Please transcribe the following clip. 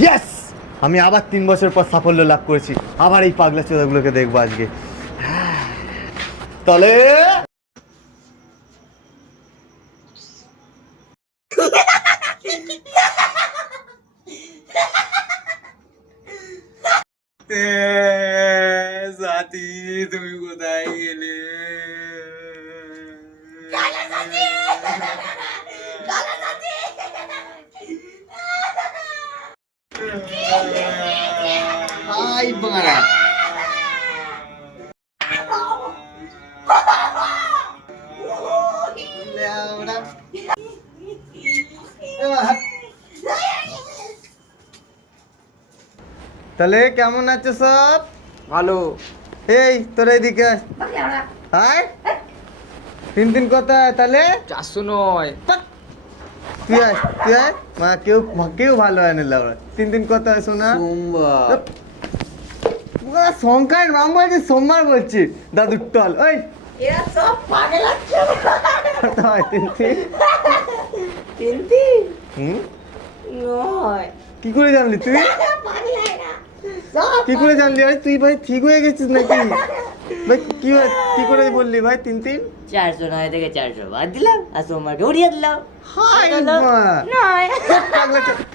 Yes, আমি আবার 3 বছর পর সাফল্য লাভ করেছি। আবার এই পাগলা চোদাগুলোকে দেখবো আজকে। তাহলে সাথী, তুমি কোথায় গেলে? আই বাড়া, তাহলে কেমন আছো সব? ভালো। এই তোর এইদিকে আয়। 3 কোথায় তাহলে? 409। তুই আয়, তুই আয়। কেউ ভালো হয় না লাউড়া। 3 কোথায় শোনা? সোমবার। সংখ্যার নাম বলছি, সোমবার বলছি। দাদুর টল ওই এরা সব পাগল আছে। কোথায় 3? তিনটি হুম, নয়, কি করে জানলি তুই? পাগলাই না সব কি করে জানলি ভাই? তুই ভাই ঠিক হয়ে গেছিস নাকি ভাই? কি করে বললি ভাই 3? 409 থেকে 400 বাদ দিলাম আর সোমবারকে উড়িয়ে দিলাম। হাই হলো মা, নয়। পাগলা চো-